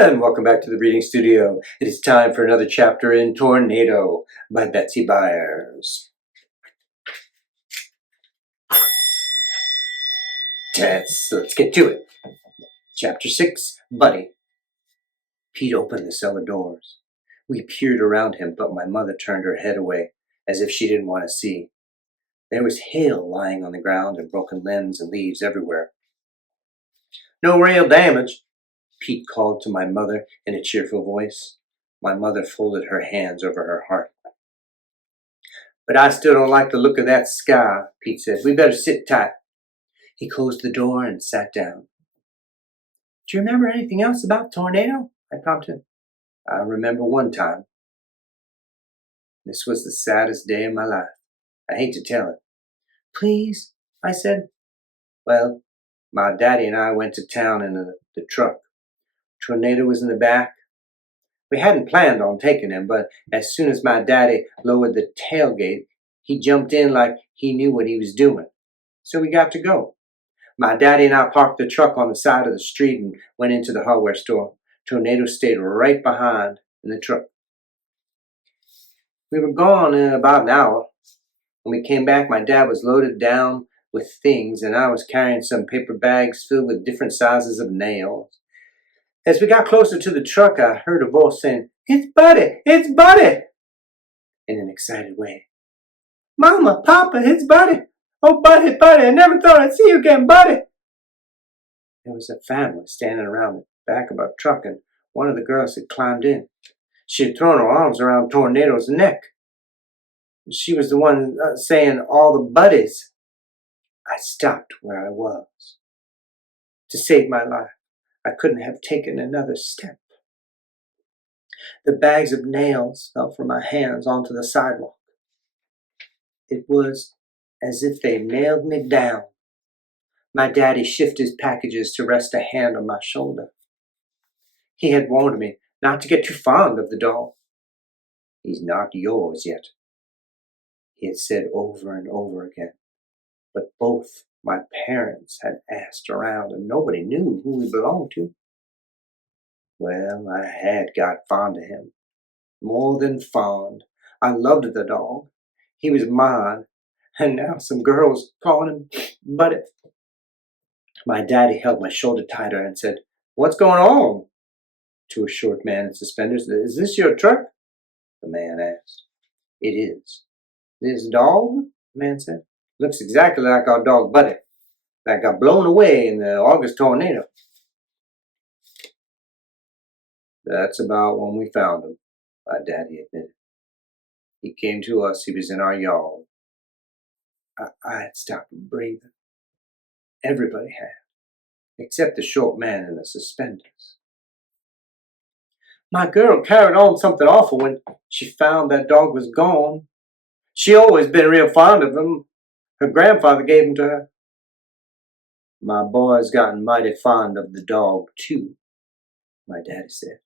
And welcome back to the reading studio. It is time for another chapter in Tornado by Betsy Byars. Let's get to it. Chapter 6, Buddy. Pete opened the cellar doors. We peered around him, but my mother turned her head away, as if she didn't want to see. There was hail lying on the ground and broken limbs and leaves everywhere. No real damage, Pete called to my mother in a cheerful voice. My mother folded her hands over her heart. But I still don't like the look of that sky, Pete said. We better sit tight. He closed the door and sat down. Do you remember anything else about Tornado? I prompted. I remember one time. This was the saddest day of my life. I hate to tell it. Please, I said. Well, my daddy and I went to town in the truck. Tornado was in the back. We hadn't planned on taking him, but as soon as my daddy lowered the tailgate, he jumped in like he knew what he was doing. So we got to go. My daddy and I parked the truck on the side of the street and went into the hardware store. Tornado stayed right behind in the truck. We were gone in about an hour. When we came back, my dad was loaded down with things, and I was carrying some paper bags filled with different sizes of nails. As we got closer to the truck, I heard a voice saying, "It's Buddy! It's Buddy!" in an excited way. "Mama, Papa, it's Buddy! Oh, Buddy, Buddy, I never thought I'd see you again, Buddy!" There was a family standing around the back of our truck, and one of the girls had climbed in. She had thrown her arms around Tornado's neck. She was the one saying all the buddies. I stopped where I was. To save my life, I couldn't have taken another step. The bags of nails fell from my hands onto the sidewalk. It was as if they nailed me down. My daddy shifted his packages to rest a hand on my shoulder. He had warned me not to get too fond of the dog. "He's not yours yet," he had said over and over again. But both my parents had asked around, and nobody knew who he belonged to. Well, I had got fond of him. More than fond. I loved the dog. He was mine. And now some girls calling him Buddy. My daddy held my shoulder tighter and said, "What's going on?" to a short man in suspenders. "Is this your truck?" the man asked. "It is." "This dog?" the man said. "Looks exactly like our dog Buddy, that got blown away in the August tornado." "That's about when we found him," my daddy admitted. "He came to us. He was in our yard." I had stopped breathing. Everybody had, except the short man in the suspenders. My girl carried on something awful when she found that dog was gone. She always been real fond of him. Her grandfather gave him to her. My boy's gotten mighty fond of the dog, too, my daddy said.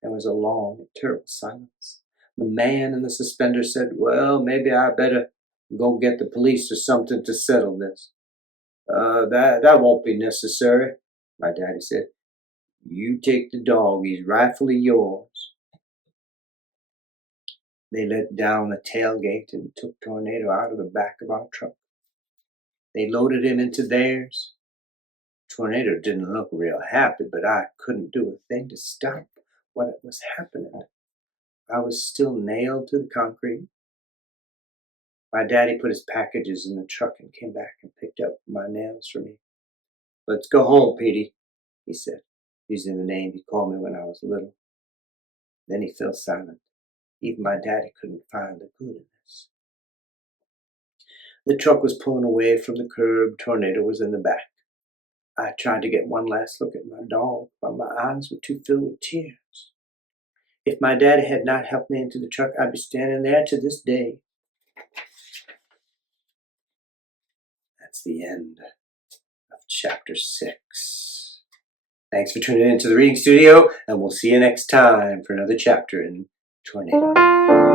There was a long and terrible silence. The man in the suspenders said, "Well, maybe I better go get the police or something to settle this." That won't be necessary," my daddy said. "You take the dog. He's rightfully yours." They let down the tailgate and took Tornado out of the back of our truck. They loaded him into theirs. Tornado didn't look real happy, but I couldn't do a thing to stop what was happening. I was still nailed to the concrete. My daddy put his packages in the truck and came back and picked up my nails for me. "Let's go home, Petey," he said, using the name he called me when I was little. Then he fell silent. Even my daddy couldn't find the good in this. The truck was pulling away from the curb. Tornado was in the back. I tried to get one last look at my dog, but my eyes were too filled with tears. If my daddy had not helped me into the truck, I'd be standing there to this day. That's the end of chapter 6. Thanks for tuning in to the reading studio, and we'll see you next time for another chapter in Tornado.